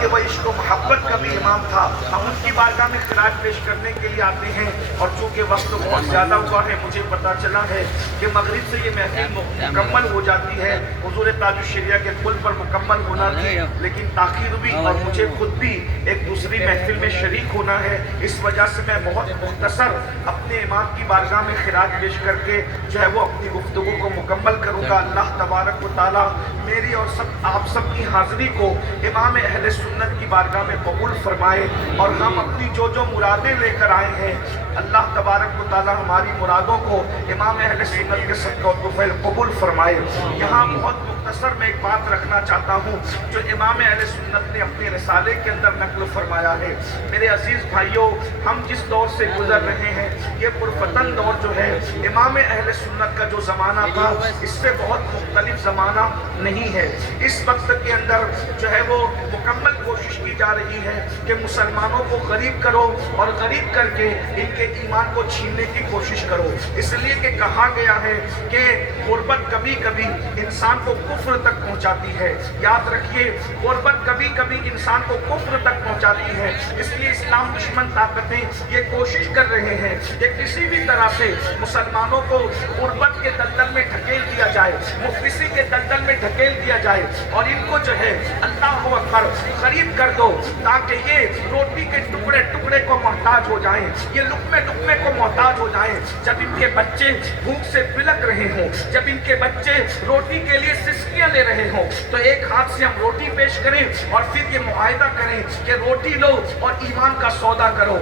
کہ وہ عشق و محبت کا بھی امام تھا. ہم ان کی بارگاہ میں خراج پیش کرنے کے لیے آتے ہیں اور چونکہ وقت بہت زیادہ ہوا ہے مجھے پتا چلا ہے کہ مغرب سے یہ محفل مکمل ہو جاتی ہے. حضور تاج الشریعہ کے پل پر مکمل ہونا تھی لیکن تاخیر ہوئی اور مجھے خود بھی ایک دوسری محفل میں شریک ہونا ہے. اس وجہ سے میں بہت مختصر اپنے امام کی بارگاہ میں خراج پیش کر کے جو ہے وہ اپنی گفتگو کو مکمل کروں گا. اللہ تبارک و تعالی میری اور آپ سب کی حاضری کو امام اہل سنت کی بارگاہ میں قبول فرمائے اور ہم اپنی جو مرادیں لے کر آئے ہیں اللہ تبارک و تعالی ہماری مرادوں کو امام اہل سنت کے صدقہ و طفیل قبول فرمائے. یہاں بہت مختصر میں ایک بات رکھنا چاہتا ہوں جو امام اہل سنت نے اپنے رسالے کے اندر نقل فرمایا ہے. میرے عزیز بھائیوں، ہم جس دور سے گزر رہے ہیں یہ پرفتن دور جو ہے امام اہل سنت کا جو زمانہ تھا اس سے بہت مختلف زمانہ نہیں ہے. اس وقت کے اندر جو ہے وہ مکمل کوشش کی جا رہی ہے کہ مسلمانوں کو غریب کرو اور غریب کر کے ان کے ایمان کو چھیننے کی کوشش کرو. اس لیے کہ کہا گیا ہے کہ غربت کبھی کبھی انسان کو کفر تک پہنچاتی ہے. یاد رکھیے غربت کبھی کبھی انسان کو کفر تک پہنچاتی ہے. اس لیے اسلام دشمن طاقتیں یہ کوشش کر رہے ہیں کہ کسی بھی طرح سے مسلمانوں کو غربت کے دلدل میں ڈھکیل دیا جائے، مفلسی کے دلدل میں ڈھکیل دیا جائے اور ان کو جو ہے اللہ اکبر غریب کر دو تاکہ یہ روٹی کے ٹکڑے ٹکڑے کو محتاج ہو جائیں، یہ لقمے لقمے کو محتاج ہو جائیں. جب ان کے بچے بھوک سے بلک رہے ہوں، جب ان کے بچے روٹی کے لیے سسکیاں لے رہے ہوں تو ایک ہاتھ سے ہم روٹی پیش کریں اور پھر یہ معاہدہ کریں کہ روٹی لو اور ایمان کا سودا کرو،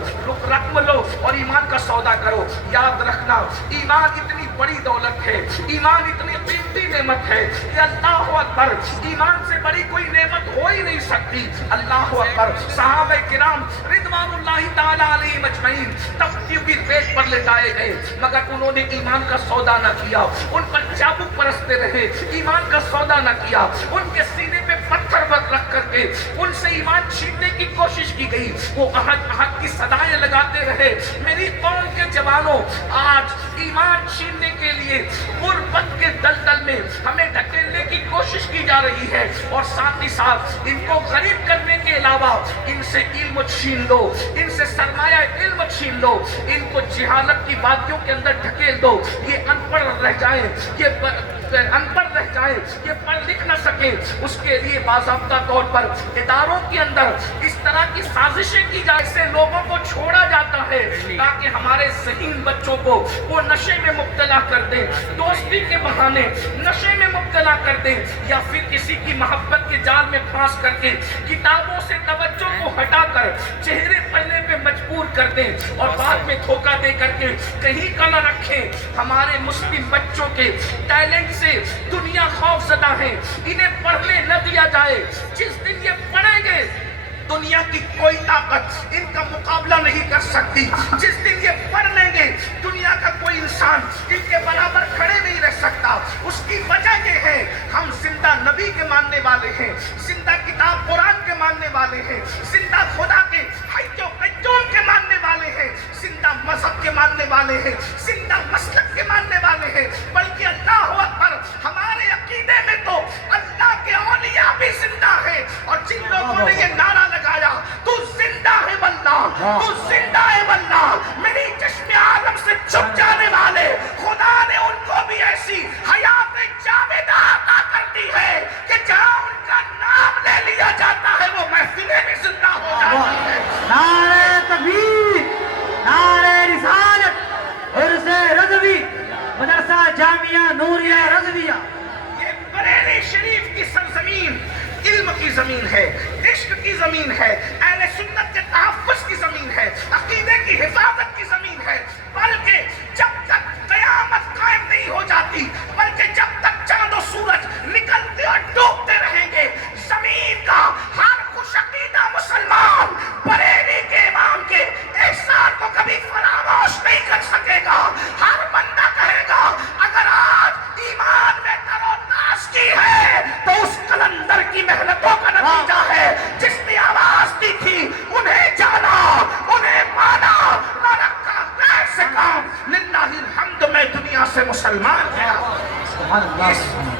رقم لو اور ایمان کا سودا کرو. یاد رکھنا ایمان اتنی بڑی دولت ہے، ایمان اتنی قیمتی نعمت ہے کہ اللہ اکبر ایمان سے بڑی کوئی نعمت ہو ہی نہیں سکتی. اللہ اکبر صحابہ کرام رضوان اللہ تعالی علیہم اجمعین تختیوں کی پیٹ پر لٹائے گئے مگر انہوں نے ایمان کا سودا نہ کیا. ان پر چابک پرستے رہے، ایمان کا سودا نہ کیا. ان کے سینے پہ پتھر رکھ کر کے ان سے ایمان چھیننے کی کوشش کی گئی. وہ احد احد کی صدائیں لگاتے رہے. میری قوم کے جوانوں، آج ایمان چھیننے کے لیے غربت کے دلدل میں ہمیں ڈھکیلنے کی کوشش کی جا رہی ہے اور ساتھ ہی ساتھ ان کو غریب کرنے کے علاوہ ان سے علم چھین لو، ان سے سرمایہ علم چھین لو، ان کو جہالت کی وادیوں کے اندر ڈھکیل دو. یہ ان پڑھ رہ جائیں، یہ ان پڑھ رہ جائیں، یہ پڑھ لکھ نہ سکیں. اس کے لیے باضابطہ طور پر اداروں کے اندر اس طرح کی سازشیں کی جائیں سے لوگوں کو چھوڑا جاتا ہے تاکہ ہمارے ذہین بچوں کو وہ نشے میں مبتلا کر دیں، دوستی کے بہانے نشے میں مبتلا کر دیں یا پھر کسی کی محبت کے جال میں پھانس کر کے کتابوں سے توجہ کو ہٹا کر چہرے پلنے پہ مجبور کر دیں اور بعد میں دھوکہ دے کر کے کہیں کا نہ رکھیں. ہمارے مسلم بچوں کے ٹیلنٹ سے دنیا خوف زدہ ہے. انہیں پڑھنے نہ دیا جائے. جس دن یہ پڑھیں گے دنیا کی کوئی طاقت ان کا مقابلہ نہیں کر سکتی. جس دن یہ پڑھ لیں گے دنیا کا کوئی انسان ان کے برابر کھڑے نہیں رہ سکتا. اس کی وجہ یہ ہے ہم زندہ نبی کے ماننے والے ہیں، زندہ کتاب قرآن کے ماننے والے ہیں، زندہ خدا کے حی و قیوم کے ماننے والے ہیں، زندہ مذہب کے ماننے والے ہیں، زندہ مسلک کے ماننے والے ہیں. بلکہ اللہ اکبر ہمارے عقیدے میں تو اللہ کے اولیاء بھی زندہ ہیں. اور جن لوگوں نے یہ نعرہ لگایا تو زندہ ہے واللہ، تو زندہ ہے واللہ، میری چشم عالم سے چھپ جانے والے خدا نے ان کو بھی ایسی حیات جاویدہ عطا کر دی ہے کہ جہاں ان کا نام لے لیا جاتا ہے وہ محفلیں بھی زندہ ہو جاتی ہیں. نعرہ تکبیر، نعرہ رسالت، عرس رضوی، مدرسہ جامعہ نوریہ رضویہ. یہ بریلی شریف کی سرزمین علم کی زمین ہے، عشق کی زمین ہے، اہل سنت کے تحفظ کی زمین ہے، عقیدے کی حفاظت کی زمین ہے. بلکہ جب تک قیامت قائم نہیں ہو جاتی، بلکہ جب تک چاند و سورج نکلتے اور ڈوبتے رہیں گے، زمین کا ہر خوش عقیدہ مسلمان بریلی کے امام کے احسان کو کبھی فراموش نہیں کر سکے گا. ہر بندہ کہے گا اگر آج ایمان میں تر و تاز کی ہے تو اس کلندر کی محنتوں کا نتیجہ ہے. جس نے آواز دی تھی انہیں جانا، انہیں مانا، نہ رکھا غیر سے کام. للہ الحمد میں دنیا سے مسلمان گیا.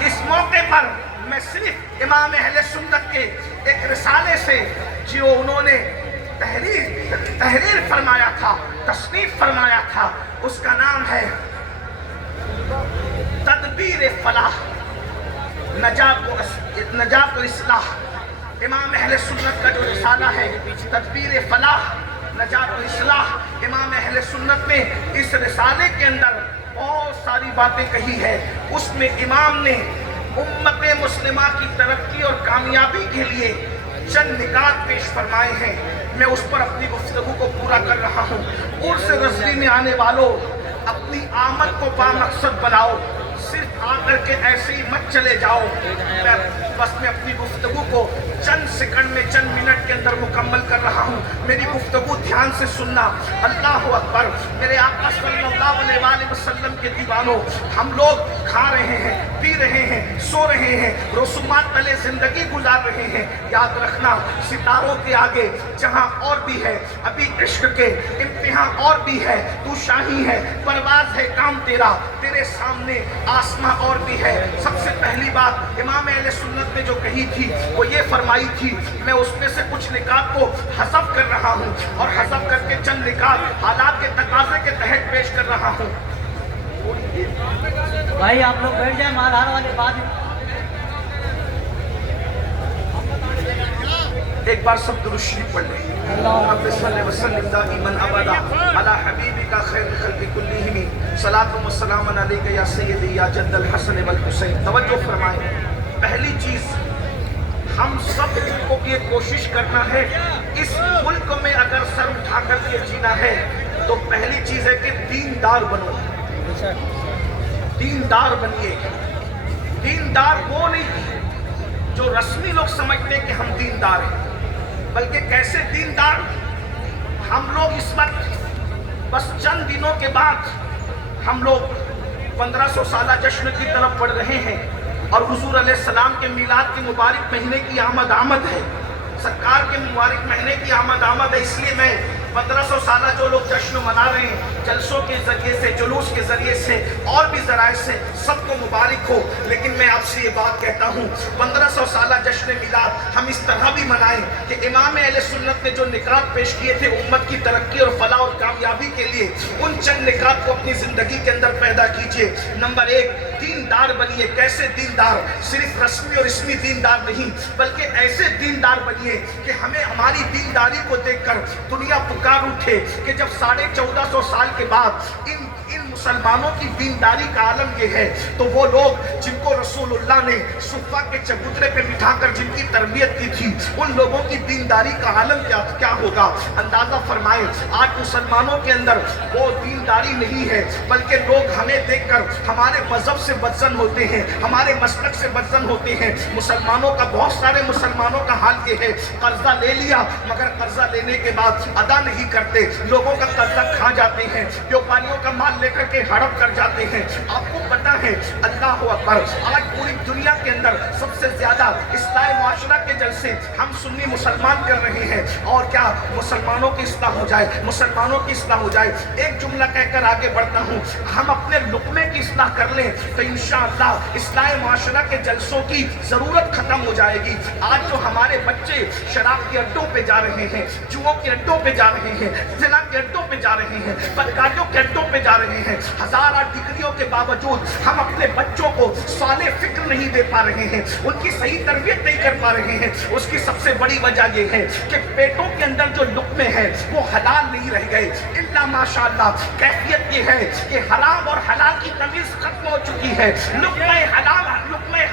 اس موقع پر میں صرف امام اہل سنت کے ایک رسالے سے جو انہوں نے تحریر فرمایا تھا، تصنیف فرمایا تھا، اس کا نام ہے تدبیر فلاح، نجات و اصلاح۔ امام اہل سنت کا جو رسالہ ہے تدبیر فلاح نجات و اصلاح، امام اہل سنت نے اس رسالے کے اندر بہت ساری باتیں کہی ہے۔ اس میں امام نے امت مسلمہ کی ترقی اور کامیابی کے لیے چند نکات پیش فرمائے ہیں۔ میں اس پر اپنی گفتگو کو پورا کر رہا ہوں۔ عرس رضوی میں آنے والوں، اپنی آمد کو بامقصد بناؤ، صرف آ کر کے ایسے ہی مت چلے جاؤ۔ میں اپنی گفتگو کو چند سیکنڈ میں، چند منٹ کے اندر مکمل کر رہا ہوں، میری گفتگو دھیان سے سننا۔ اللہ اکبر، میرے آقا صلی اللہ علیہ وآلہ وسلم کے دیوانوں، ہم لوگ کھا رہے ہیں، پی رہے ہیں، سو رہے ہیں، رسومات تلے زندگی گزار رہے ہیں۔ یاد رکھنا، ستاروں کے آگے جہاں اور بھی ہے، ابھی عشق کے امتحان اور بھی ہے، تو شاہی ہے، پرواز ہے کام تیرا، تیرے سامنے آسماں اور بھی ہے۔ سب سے پہلی بات امام اہل سنت نے جو کہی تھی وہ یہ فرمائی تھی، میں اس میں سے کچھ نکات کو حذف کر رہا ہوں اور حذف کر کے چند نکات حالات کے تقاضے کے تحت پیش کر رہا ہوں۔ بھائی آپ لوگ بیٹھ جائیں، مالہار والے بعد ایک بار سب درود شریف پڑھ لیں۔ رب صلی وسلم دائما ابدا علی حبیبک خیر الخلق کلہم صلاۃ و سلام علیک یا سیدی یا جد الحسن والحسین۔ توجہ فرمائیں، پہلی چیز ہم سب کو یہ کوشش کرنا ہے، اس ملک میں اگر سر اٹھا کر کے جینا ہے تو پہلی چیز ہے کہ دیندار بنو، دیندار بنیے۔ دیندار وہ نہیں جو رسمی لوگ سمجھتے کہ ہم دیندار ہیں، بلکہ کیسے دیندار؟ ہم لوگ اس وقت بس چند دنوں کے بعد ہم لوگ 1500 سالہ جشن کی طرف بڑھ رہے ہیں اور حضور علیہ السلام کے میلاد کے مبارک مہینے کی آمد ہے، سرکار کے مبارک مہینے کی آمد ہے۔ اس لیے میں 1500 سالہ جو لوگ جشن منا رہے ہیں، جلسوں کے ذریعے سے، جلوس کے ذریعے سے اور بھی ذرائع سے، سب کو مبارک ہو۔ لیکن میں آپ سے یہ بات کہتا ہوں، 1500 سالہ جشن میلاد ہم اس طرح بھی منائیں کہ امام اہل سنت نے جو نکات پیش کیے تھے امت کی ترقی اور فلاح اور کامیابی کے لیے، ان چند نکات کو اپنی زندگی کے اندر پیدا کیجئے۔ نمبر 1، دیندار بنیے۔ کیسے دیندار؟ صرف رسمی اور اسمی دیندار نہیں، بلکہ ایسے دیندار بنیے کہ ہمیں ہماری دینداری کو دیکھ کر دنیا پکار اٹھے کہ جب 1450 سال کے بعد ان مسلمانوں کی دینداری کا عالم یہ ہے تو وہ لوگ جن کو رسول اللہ نے صفہ کے چبوترے پہ بٹھا کر جن کی تربیت کی تھی، ان لوگوں کی دینداری کا عالم کیا ہوگا؟ اندازہ فرمائیں، آج مسلمانوں کے اندر وہ دینداری نہیں ہے، بلکہ لوگ ہمیں دیکھ کر ہمارے مذہب سے بدظن ہوتے ہیں، ہمارے مسلک سے بدظن ہوتے ہیں۔ مسلمانوں کا، بہت سارے مسلمانوں کا حال یہ ہے، قرضہ لے لیا مگر قرضہ لینے کے بعد ادا نہیں کرتے، لوگوں کا قرضہ کھا جاتے ہیں، بیوپاریوں کا مال لے کر کے ہڑپ کر جاتے ہیں۔ آپ کو پتا ہے، اللہ اکبر، آج پوری دنیا کے اندر سب سے زیادہ اصلاح معاشرہ کے جلسے ہم سنی مسلمان کر رہے ہیں، اور کیا مسلمانوں کی اصلاح ہو جائے، مسلمانوں کی اصلاح ہو جائے۔ ایک جملہ کہہ کر آگے بڑھتا ہوں، ہم اپنے لقمے کی اصلاح کر لیں تو انشاءاللہ اصلاح معاشرہ کے جلسوں کی ضرورت ختم ہو جائے گی۔ آج جو ہمارے بچے شراب کے اڈوں پہ جا رہے ہیں، جوؤں کے اڈوں پہ جا رہے ہیں، زنا کے اڈوں پہ جا رہے ہیں، بدکاریوں کے اڈوں پہ جا رہے ہیں، ہزارہ ڈگریوں کے باوجود ہم اپنے بچوں کو صالح فکر نہیں دے پا رہے ہیں، ان کی صحیح تربیت نہیں کر پا رہے ہیں۔ اس کی سب سے بڑی وجہ یہ ہے کہ پیٹوں کے اندر جو لقمے ہیں وہ حلال نہیں رہ گئے، الا ماشاءاللہ۔ کیفیت یہ ہے کہ حرام اور حلال کی تمیز ختم ہو چکی ہے، لقمہ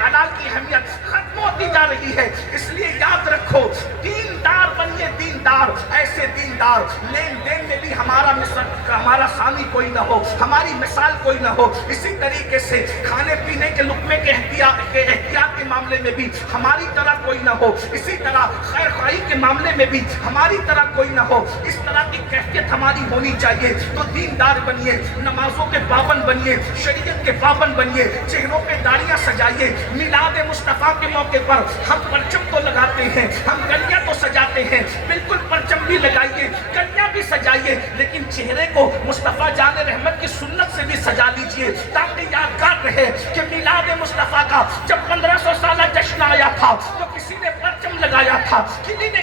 حلال کی اہمیت ختم ہوتی جا رہی ہے۔ اس لیے یاد رکھو، دیندار بنیے، دیندار، ایسے دیندار لین دین میں بھی ہمارا ثانی کوئی نہ ہو، ہماری مثال کوئی نہ ہو۔ اسی طریقے سے کھانے پینے کے لقمے کے احتیاط کے معاملے میں بھی ہماری طرح کوئی نہ ہو، اسی طرح خیر خواہی کے معاملے میں بھی ہماری طرح کوئی نہ ہو۔ اس طرح کی کیفیت ہماری ہونی چاہیے۔ تو دیندار بنیے، نمازوں کے پابند بنیے، شریعت کے پابند بنیے، چہروں پہ داڑیاں سجائیے۔ میلاد مصطفیٰ کے موقع پر ہم پرچم تو لگاتے ہیں، ہم گلیاں تو سجاتے ہیں، بالکل پرچم بھی لگائیے، گلیاں بھی سجائیے، لیکن چہرے کو مصطفیٰ جان رحمت کی سنت سے بھی سجا لیجئے تاکہ یادگار رہے کہ میلاد مصطفیٰ کا جب 1500 سالہ جشن آیا تھا تو کسی نے پرچم لگایا تھا